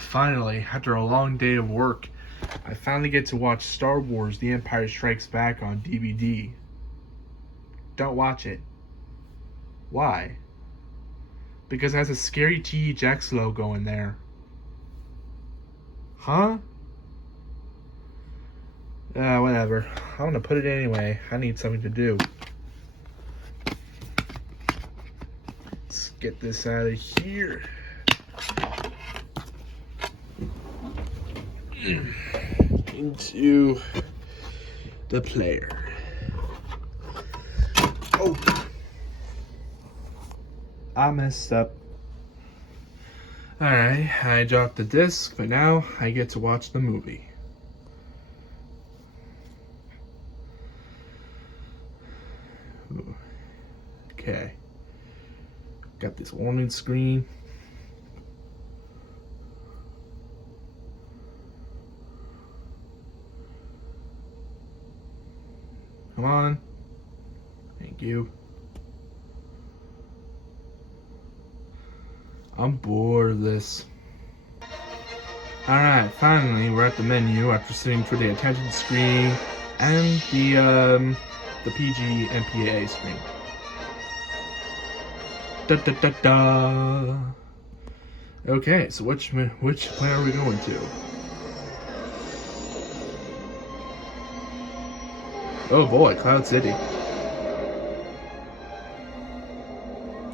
Finally, after a long day of work, I finally get to watch Star Wars The Empire Strikes Back on DVD. Don't watch it. Why? Because it has a scary THX logo in there. Huh? Whatever. I'm gonna put it anyway. I need something to do. Let's get this out of here. Into the player. Oh, I messed up. Alright, I dropped the disc, but now I get to watch the movie. Ooh. Okay. Got this warning screen. Come on. Thank you. I'm bored of this. Alright, finally we're at the menu after sitting through the attention screen and the PG MPAA screen. Da da da da. Okay, so which planet are we going to? Oh boy, Cloud City.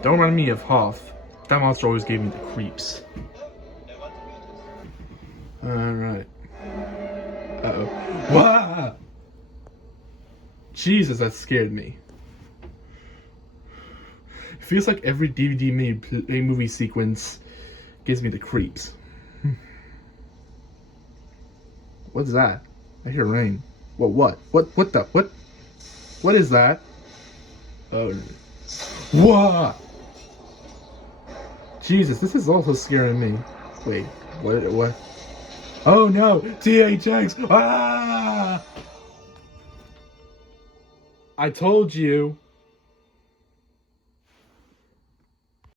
Don't remind me of Hoth. That monster always gave me the creeps. Alright. Uh-oh. Wah! Jesus, that scared me. It feels like every DVD movie sequence gives me the creeps. What's that? I hear rain. What is that? Oh. Whoa! Jesus, this is also scaring me. Wait, what? Oh no! THX! Ah! I told you.